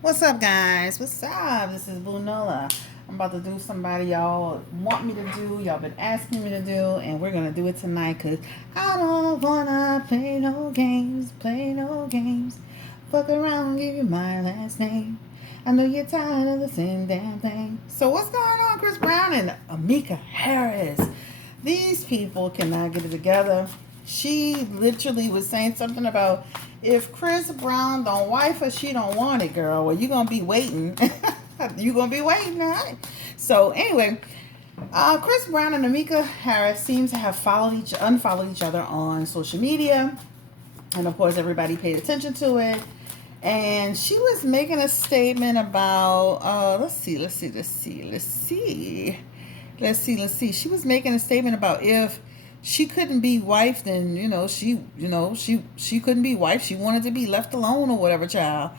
What's up, guys? What's up? This is Blue Nola. I'm about to do somebody y'all want me to do, y'all been asking me to do, and we're gonna do it tonight because I don't wanna play no games, play no games. Fuck around, give you my last name. I know you're tired of the same damn thing. So what's going on, Chris Brown and Ammika Harris? These people cannot get it together. She literally was saying something about if Chris Brown don't wife her, she don't want it, girl. Well, you gonna be waiting. You gonna be waiting, all right? So anyway, Chris Brown and Ammika Harris seem to have unfollowed each other on social media, and of course, everybody paid attention to it. And she was making a statement about let's see. She was making a statement about if she couldn't be wife, then she couldn't be wife. She wanted to be left alone or whatever, child.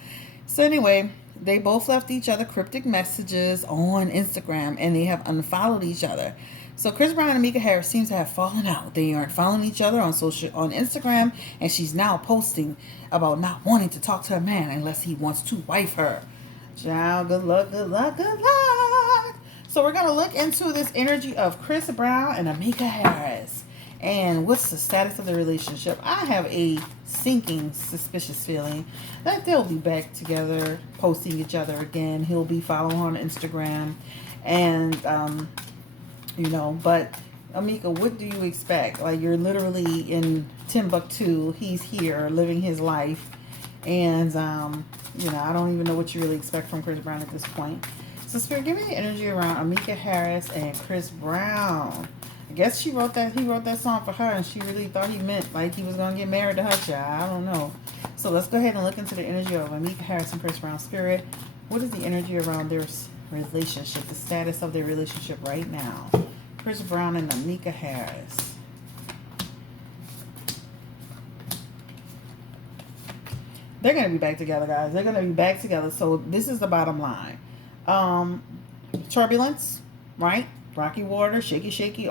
So anyway, they both left each other cryptic messages on Instagram, and they have unfollowed each other. So Chris Brown and Ammika Harris seem to have fallen out. They aren't following each other on Instagram, and she's now posting about not wanting to talk to a man unless he wants to wife her. Child, good luck, good luck, good luck. So we're gonna look into this energy of Chris Brown and Ammika Harris, and what's the status of the relationship. I have a sinking, suspicious feeling that they'll be back together, posting each other again. He'll be following her on Instagram, and but Ammika, what do you expect? Like, you're literally in Timbuktu. He's here living his life, and I don't even know what you really expect from Chris Brown at this point. So, Spirit, give me the energy around Ammika Harris and Chris Brown. I guess he wrote that song for her, and she really thought he meant like he was gonna get married to her child. I don't know. So let's go ahead and look into the energy of Ammika Harris and Chris Brown. Spirit, what is the energy around their relationship, the status of their relationship right now? Chris Brown and Ammika Harris. They're gonna be back together, guys. They're gonna be back together. So this is the bottom line. Um, Turbulence, right? Rocky water, shaky, shaky,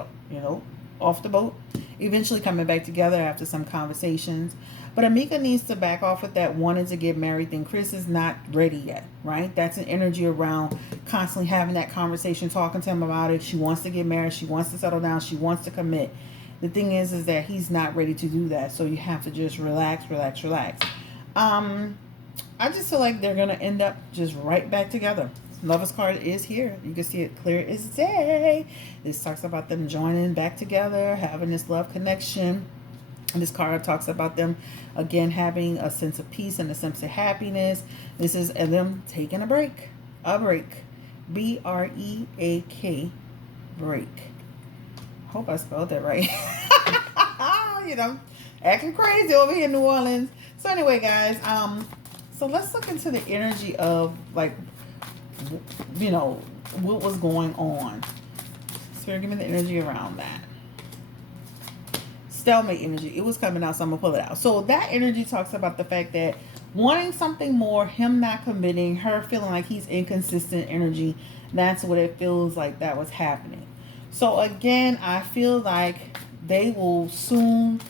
off the boat. Eventually coming back together after some conversations. But Ammika needs to back off with that wanting to get married thing. Chris is not ready yet, right? That's an energy around constantly having that conversation, talking to him about it. She wants to get married. She wants to settle down. She wants to commit. The thing is that he's not ready to do that. So you have to just relax, relax, relax. I just feel like they're going to end up just right back together. Lover's card is here. You can see it clear as day. This talks about them joining back together, having this love connection. And this card talks about them, again, having a sense of peace and a sense of happiness. This is them taking a break. A break. BREAK. Break. Hope I spelled that right. Acting crazy over here in New Orleans. So anyway, guys, so let's look into the energy of, like, what was going on. So give me the energy around that. Stalemate energy. It was coming out, so I'm gonna pull it out. So that energy talks about the fact that wanting something more, him not committing, her feeling like he's inconsistent energy. That's what it feels like that was happening. So again, I feel like they will soon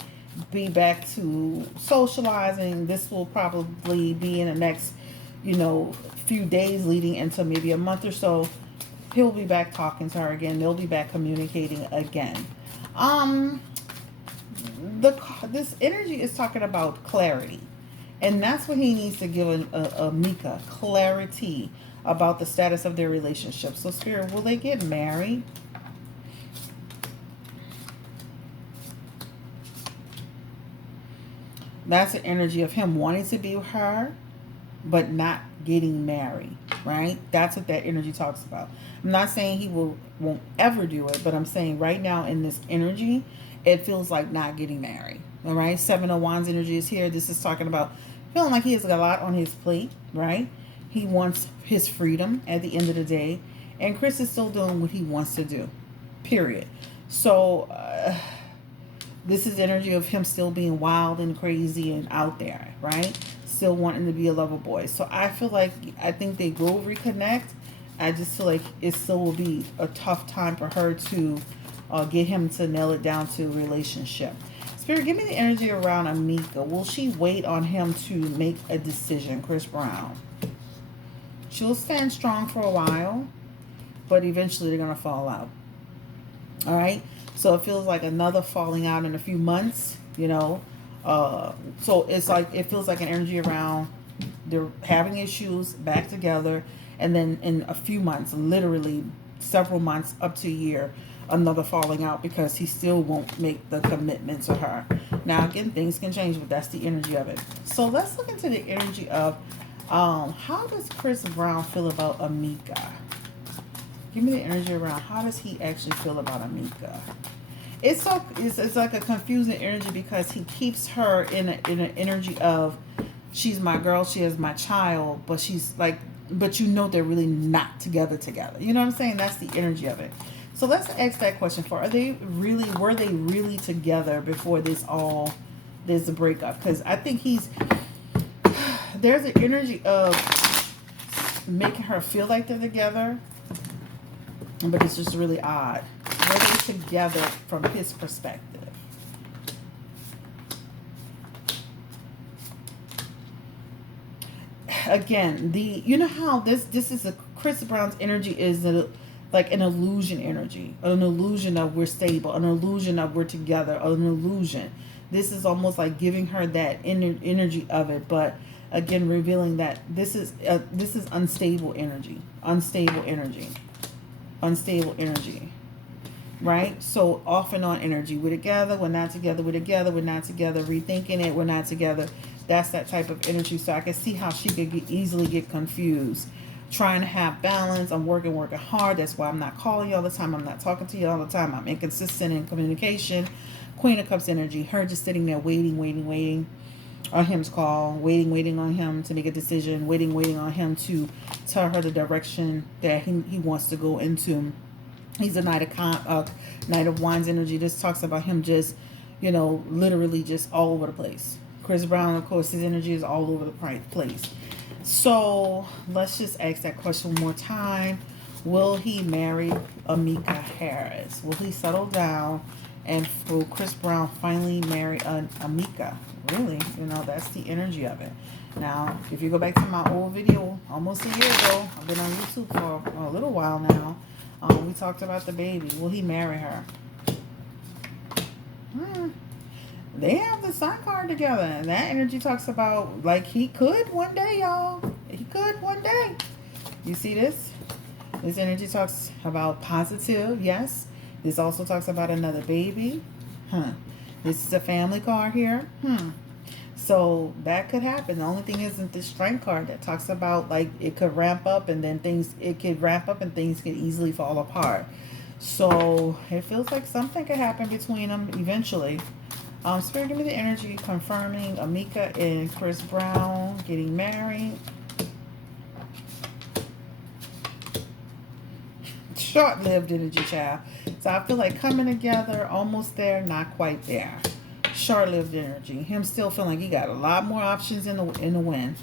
be back to socializing. This will probably be in the next, few days leading into maybe a month or so. He'll be back talking to her again. They'll be back communicating again. This energy is talking about clarity, and that's what he needs to give Ammika, clarity about the status of their relationship. So, Spirit, will they get married? That's the energy of him wanting to be with her, but not getting married, right? That's what that energy talks about. I'm not saying he won't ever do it, but I'm saying right now in this energy, it feels like not getting married. All right, Seven of Wands energy is here. This is talking about feeling like he has a lot on his plate, right? He wants his freedom at the end of the day, and Chris is still doing what he wants to do, period. So this is energy of him still being wild and crazy and out there, right? Still wanting to be a lover boy. So I think they will reconnect. I just feel like it still will be a tough time for her to get him to nail it down to a relationship. Spirit, give me the energy around Ammika. Will she wait on him to make a decision? Chris Brown. She'll stand strong for a while, but eventually they're going to fall out. All right. So it feels like another falling out in a few months, you know. So it's like, it feels like an energy around they're having issues back together, and then in a few months, literally several months up to a year, another falling out because he still won't make the commitment to her. Now again, things can change, but that's the energy of it. So let's look into the energy of how does Chris Brown feel about Ammika? Give me the energy around how does he actually feel about Ammika? It's like a confusing energy because he keeps her in an energy of she's my girl, she is my child, but she's like, but you know they're really not together. You know what I'm saying? That's the energy of it. So let's ask that question for, were they really together before there's a breakup? Because I think there's an energy of making her feel like they're together, but it's just really odd. Were they together from his perspective? Again, you know how this is a Chris Brown's energy is like an illusion energy, an illusion of we're stable, an illusion of we're together, an illusion. This is almost like giving her that energy of it, but again revealing that this is unstable energy, unstable energy, right? So off and on energy. We're together, we're not together, we're together, we're not together, rethinking it, we're not together. That's that type of energy. So I can see how she could easily get confused. Trying to have balance. I'm working hard. That's why I'm not calling you all the time. I'm not talking to you all the time. I'm inconsistent in communication. Queen of Cups energy. Her just sitting there waiting on him to call. Waiting on him to make a decision. Waiting on him to tell her the direction that he wants to go into. He's a Knight of Wands energy. This talks about him just, literally just all over the place. Chris Brown, of course, his energy is all over the place. So let's just ask that question one more time. Will he marry Ammika Harris? Will he settle down, and will Chris Brown finally marry Ammika? Really, that's the energy of it. Now, if you go back to my old video, almost a year ago, I've been on YouTube for a little while now. We talked about the baby. Will he marry her? They have the Sun card together, and that energy talks about like he could one day, y'all. He could one day. You see this? This energy talks about positive, yes. This also talks about another baby. This is a family card here. So that could happen. The only thing isn't the Strength card that talks about like it could ramp up and things could easily fall apart. So it feels like something could happen between them eventually. Spirit, give me the energy confirming Ammika and Chris Brown getting married. Short-lived energy, child. So I feel like coming together, almost there, not quite there. Short-lived energy. Him still feeling like he got a lot more options in the wind.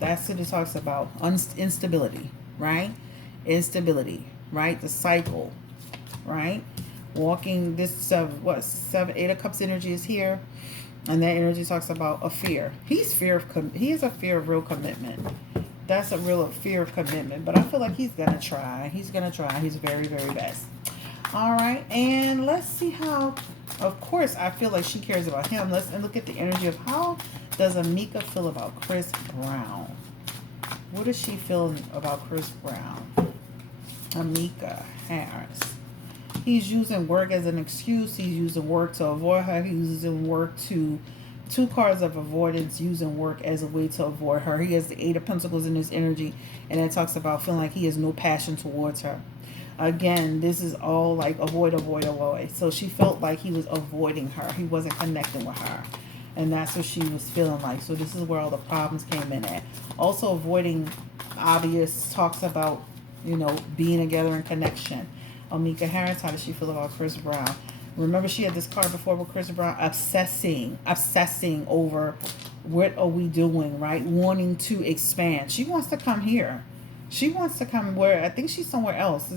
That's what it talks about. Instability, right? Instability, right? The cycle, right? Walking this 8 of Cups energy is here, and that energy talks about a fear. He has a fear of real commitment. That's a real fear of commitment, but I feel like he's gonna try. He's very, very best. All right, and let's see how. Of course, I feel like she cares about him. Let's look at the energy of how does Ammika feel about Chris Brown. What does she feel about Chris Brown? Ammika Harris. He's using work as an excuse. He's using work to avoid her. He's using work to... 2 cards of avoidance, using work as a way to avoid her. He has the 8 of Pentacles in his energy, and it talks about feeling like he has no passion towards her. Again, this is all like avoid. So she felt like he was avoiding her. He wasn't connecting with her. And that's what she was feeling like. So this is where all the problems came in at. Also avoiding obvious talks about, being together in connection. Ammika Harris, how does she feel about Chris Brown? Remember, she had this card before with Chris Brown, obsessing over what are we doing, right? Wanting to expand. She wants to come here. She wants to come where I think she's somewhere else.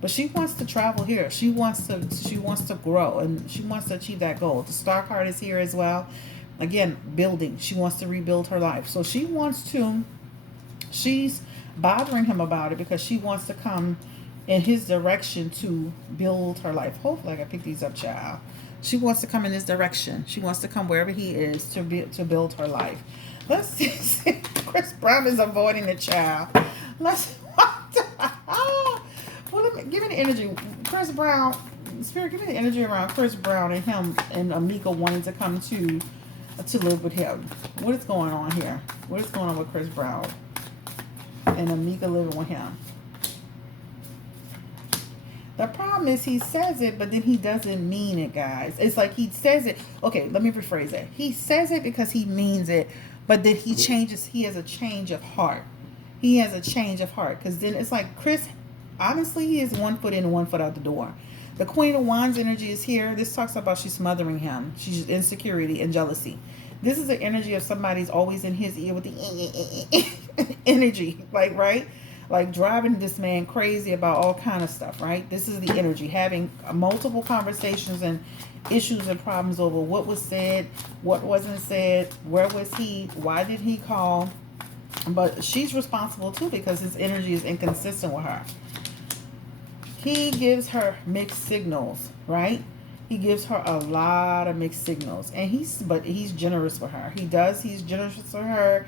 But she wants to travel here. She wants to grow, and she wants to achieve that goal. The Star card is here as well. Again, building. She wants to rebuild her life. So she wants to. She's bothering him about it because she wants to come in his direction to build her life. Hopefully I can pick these up, child. She wants to come in this direction. She wants to come wherever he is to build her life. Let's see. Chris Brown is avoiding the child. Let's well, give me the energy. Chris Brown, Spirit, give me the energy around Chris Brown and him and Ammika wanting to come to live with him. What is going on here? What is going on with Chris Brown and Ammika living with him? The problem is he says it, but then he doesn't mean it, guys. It's like he says it. Okay, let me rephrase it. He says it because he means it, but then he changes. He has a change of heart. He has a change of heart because then it's like Chris, honestly, he is 1 foot in and 1 foot out the door. The Queen of Wands energy is here. This talks about she's smothering him. She's insecurity and jealousy. This is the energy of somebody's always in his ear with the energy, like, right? Like driving this man crazy about all kind of stuff, right? This is the energy, having multiple conversations and issues and problems over what was said, what wasn't said, where was he, why did he call? But she's responsible too because his energy is inconsistent with her. He gives her mixed signals, right? He gives her a lot of mixed signals, and he's generous with her. He's generous with her.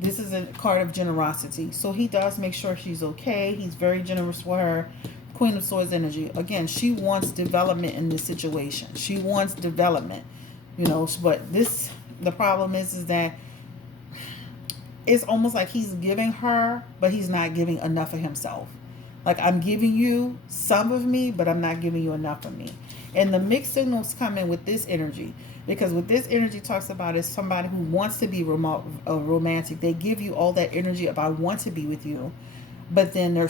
This is a card of generosity. So he does make sure she's okay. He's very generous with her. Queen of Swords energy. Again, she wants development in this situation. She wants development. You know, but the problem is that it's almost like he's giving her, but he's not giving enough of himself. Like, I'm giving you some of me, but I'm not giving you enough of me. And the mixed signals come in with this energy. Because what this energy talks about is somebody who wants to be romantic. They give you all that energy of I want to be with you, but then they're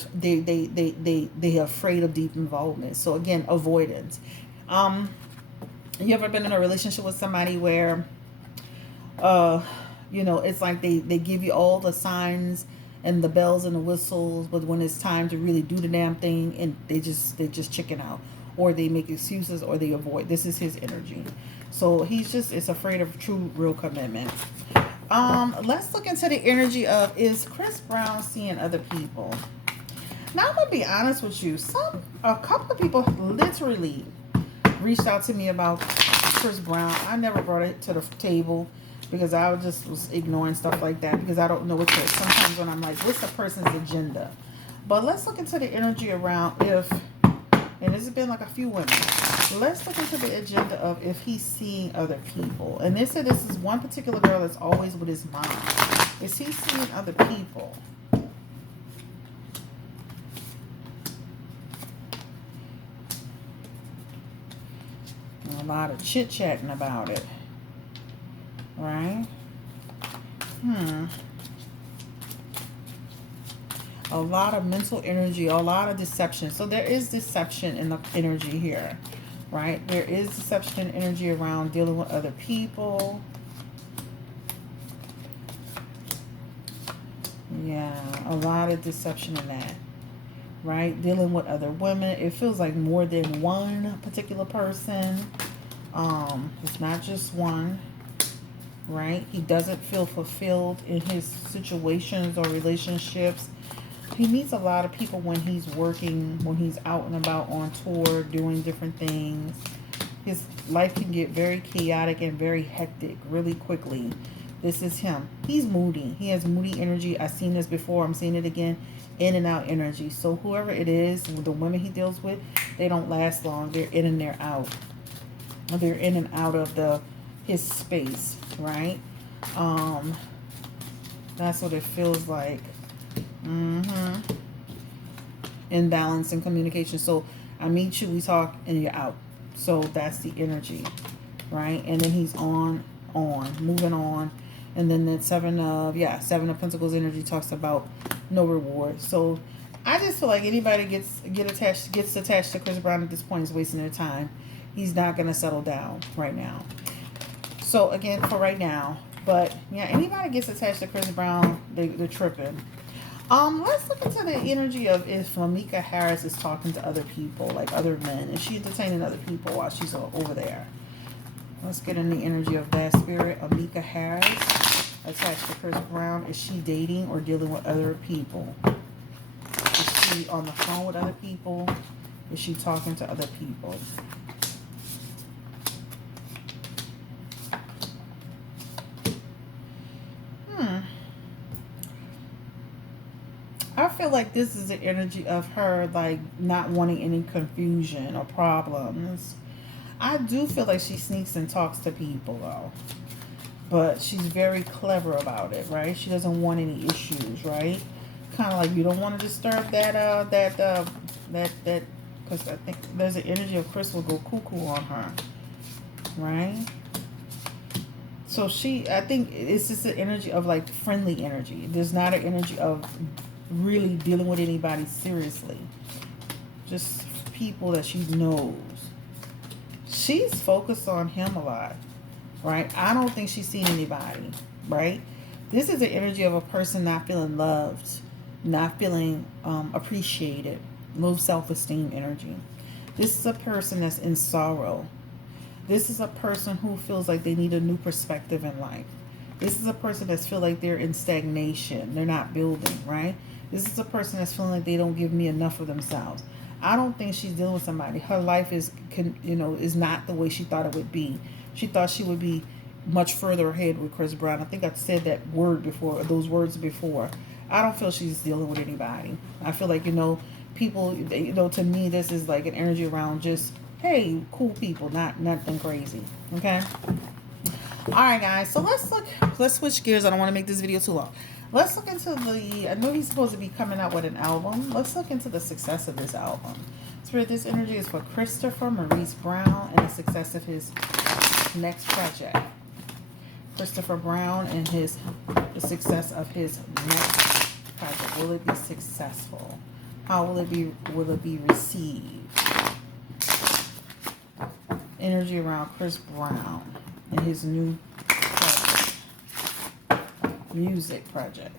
afraid of deep involvement. So again, avoidance. You ever been in a relationship with somebody where, it's like they give you all the signs and the bells and the whistles, but when it's time to really do the damn thing, and they just chicken out, or they make excuses, or they avoid. This is his energy. So is afraid of true, real commitment. Let's look into the energy of, is Chris Brown seeing other people? Now, I'm going to be honest with you. A couple of people literally reached out to me about Chris Brown. I never brought it to the table because I was ignoring stuff like that because I don't know what to. Sometimes when I'm like, what's the person's agenda? But let's look into the energy around and this has been like a few women. Let's look into the agenda of if he's seeing other people. And they said this is one particular girl that's always with his mom. Is he seeing other people? A lot of chit-chatting about it. Right? A lot of mental energy, a lot of deception. So there is deception in the energy here, right? There is deception and energy around dealing with other people. Yeah, a lot of deception in that, right? Dealing with other women. It feels like more than one particular person. It's not just one, right? He doesn't feel fulfilled in his situations or relationships. He meets a lot of people when he's working, when he's out and about on tour, doing different things. His life can get very chaotic and very hectic really quickly. This is him. He's moody. He has moody energy. I've seen this before. I'm seeing it again. In and out energy. So whoever it is, the women he deals with, they don't last long. They're in and they're out. They're in and out of his space, right? That's what it feels like. Imbalance in communication. So I meet you, we talk, and you're out. So that's the energy, right? And then he's moving on. And then that Seven of Pentacles energy talks about no reward. So I just feel like anybody gets attached to Chris Brown at this point is wasting their time. He's not going to settle down right now. So again, for right now. But yeah, anybody gets attached to Chris Brown, they're tripping. Let's look into the energy of if Ammika Harris is talking to other people, like other men. Is she entertaining other people while she's over there? Let's get in the energy of that spirit. Ammika Harris attached to Chris Brown. Is she dating or dealing with other people? she on the phone with other people? Is she talking to other people? I feel like this is the energy of her, like, not wanting any confusion or problems. I do feel like she sneaks and talks to people, though. But she's very clever about it, right? She doesn't want any issues, right? Kind of like you don't want to disturb that, because I think there's an energy of Chris will go cuckoo on her, right? So I think it's just an energy of like friendly energy. There's not an energy of really dealing with anybody seriously. Just people that she knows. She's focused on him a lot, right? I don't think she's seen anybody, right? This is the energy of a person not feeling loved, not feeling appreciated, low self-esteem energy. This is a person that's in sorrow. This is a person who feels like they need a new perspective in life. This is a person that's feel like they're in stagnation. They're not building, right? This is a person that's feeling like they don't give me enough of themselves. I don't think she's dealing with somebody. Her life is not the way she thought it would be. She thought she would be much further ahead with Chris Brown. I think I've said that word before, those words before. I don't feel she's dealing with anybody. I feel like, people, to me, this is like an energy around just, hey, cool people, not nothing crazy. Okay? All right, guys. So let's switch gears. I don't want to make this video too long. Let's look into I know he's supposed to be coming out with an album. Let's look into the success of this album. Spirit, this energy is for Christopher Maurice Brown and the success of his next project. Christopher Brown and the success of his next project. Will it be successful? How will it be received? Energy around Chris Brown and his new project. Music project.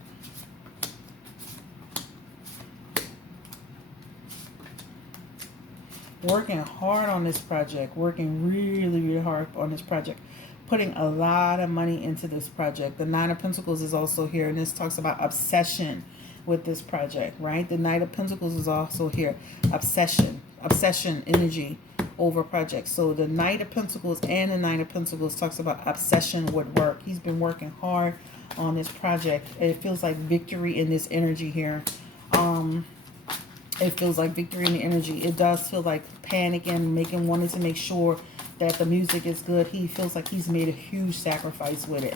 Working hard on this project. Working really, really hard on this project. Putting a lot of money into this project. The Nine of Pentacles is also here, and this talks about obsession with this project, right? The Knight of Pentacles is also here. Obsession energy over projects. So the Knight of Pentacles and the Nine of Pentacles talks about obsession with work. He's been working hard on this project. It feels like victory in this energy here. It feels like victory in the energy. It does feel like panicking, wanting to make sure that the music is good. He feels like he's made a huge sacrifice with it.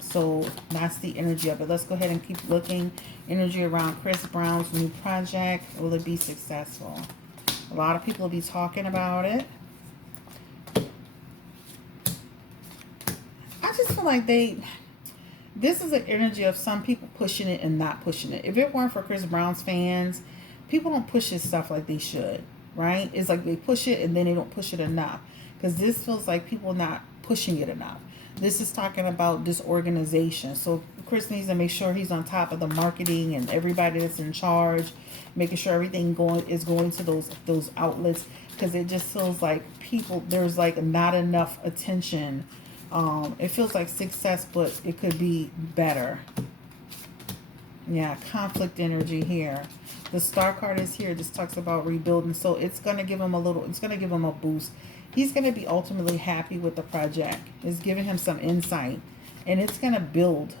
So that's the energy of it. Let's go ahead and keep looking. Energy around Chris Brown's new project. Will it be successful? A lot of people will be talking about it. I just feel like this is an energy of some people pushing it and not pushing it. If it weren't for Chris Brown's fans, people don't push his stuff like they should, right? It's like they push it and then they don't push it enough. Because this feels like people not pushing it enough. This is talking about disorganization. So Chris needs to make sure he's on top of the marketing and everybody that's in charge, making sure everything is going to those outlets, because it just feels like there's like not enough attention. It feels like success, but it could be better. Yeah, conflict energy here. The Star card is here. This talks about rebuilding. So it's going to give him a boost. He's going to be ultimately happy with the project. It's giving him some insight. And it's going to build.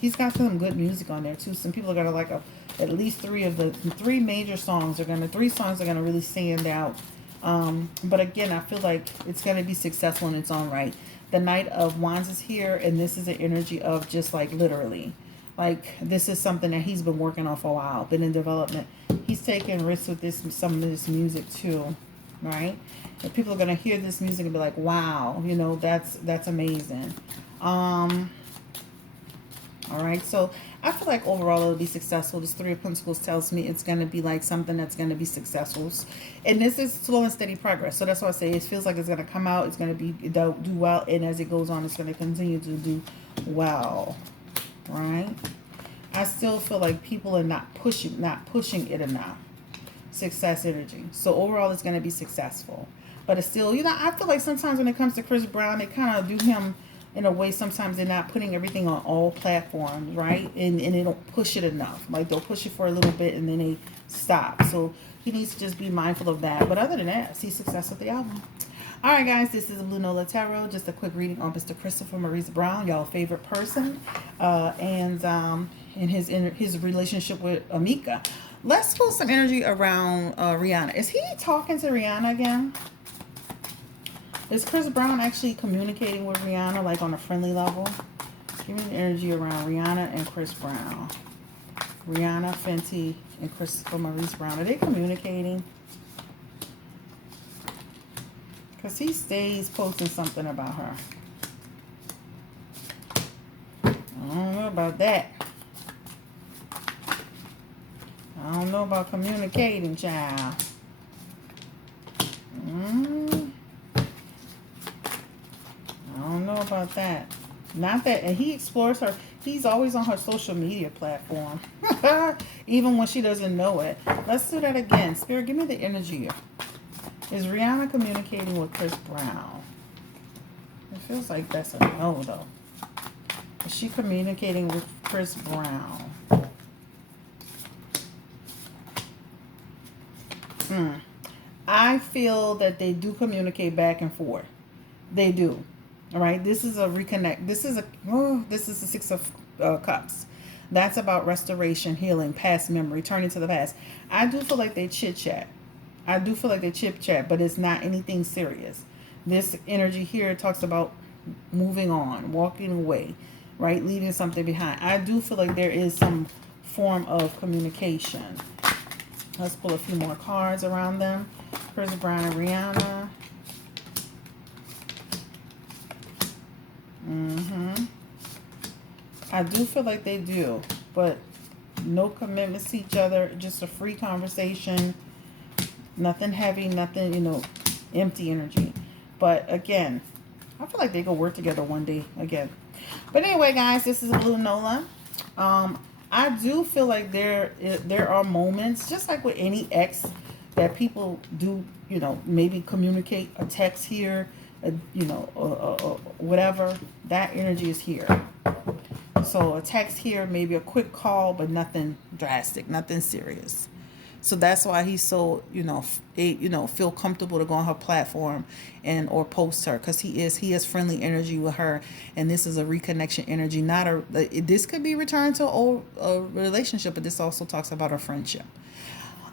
He's got some good music on there too. Some people are going to like at least three major songs. Three songs are going to really stand out. But again, I feel like it's going to be successful in its own right. The Knight of Wands is here. And this is an energy of just like literally. Like this is something that he's been working on for a while. Been in development. He's taking risks with some of this music too. Right? And people are going to hear this music and be like, wow, that's amazing. All right, so I feel like overall it'll be successful. This Three of Pentacles tells me it's going to be like something that's going to be successful. And this is slow and steady progress. So that's why I say it feels like it's going to come out. It's going to do well. And as it goes on, it's going to continue to do well. Right? I still feel like people are not pushing it enough. Success energy. So overall it's going to be successful. But it's still, I feel like sometimes when it comes to Chris Brown, they kind of do him in a way, sometimes they're not putting everything on all platforms, right? And they don't push it enough. Like they'll push it for a little bit and then they stop. So he needs to just be mindful of that. But other than that, see success with the album. All right, guys, this is Blue Nola Tarot. Just a quick reading on Mr. Christopher Maurice Brown, y'all favorite person, and his relationship with Ammika. Let's pull some energy around Rihanna. Is he talking to Rihanna again? Is Chris Brown actually communicating with Rihanna, like on a friendly level? Give me the energy around Rihanna and Chris Brown. Rihanna, Fenty, and Christopher Maurice Brown. Are they communicating? Because he stays posting something about her. I don't know about that. I don't know about communicating, child. I don't know about that. Not that, and he explores her. He's always on her social media platform. Even when she doesn't know it. Let's do that again. Spirit, give me the energy. Is Rihanna communicating with Chris Brown? It feels like that's a no, though. Is she communicating with Chris Brown? I feel that they do communicate back and forth. They do. All right. This is a reconnect. This is the Six of Cups. That's about restoration, healing, past memory, turning to the past. I do feel like they chit chat. But it's not anything serious. This energy here talks about moving on, walking away, right? Leaving something behind. I do feel like there is some form of communication. Let's pull a few more cards around them. Chris Brown and Rihanna. I do feel like they do, but no commitments to each other. Just a free conversation. Nothing heavy, nothing, empty energy. But again, I feel like they could work together one day again. But anyway, guys, this is Blue Nola. I do feel like there are moments, just like with any ex, that people do, maybe communicate a text here, whatever. That energy is here. So a text here, maybe a quick call, but nothing drastic, nothing serious. So that's why he's so, feel comfortable to go on her platform and or post her, because he has friendly energy with her, and this is a reconnection energy. This could be returned to an old relationship, but this also talks about a friendship.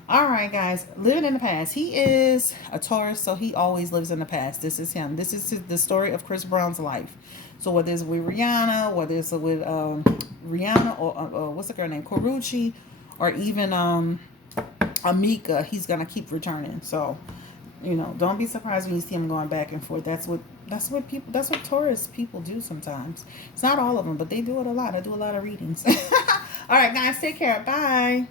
All right, guys, living in the past. He is a Taurus, so he always lives in the past. This is him. This is the story of Chris Brown's life. So whether it's with Rihanna, whether it's with Rihanna or what's the girl named Karuchi, or even Ammika, he's gonna keep returning. So, don't be surprised when you see him going back and forth. That's what Taurus people do sometimes. It's not all of them, but they do it a lot. I do a lot of readings. All right, guys, take care. Bye.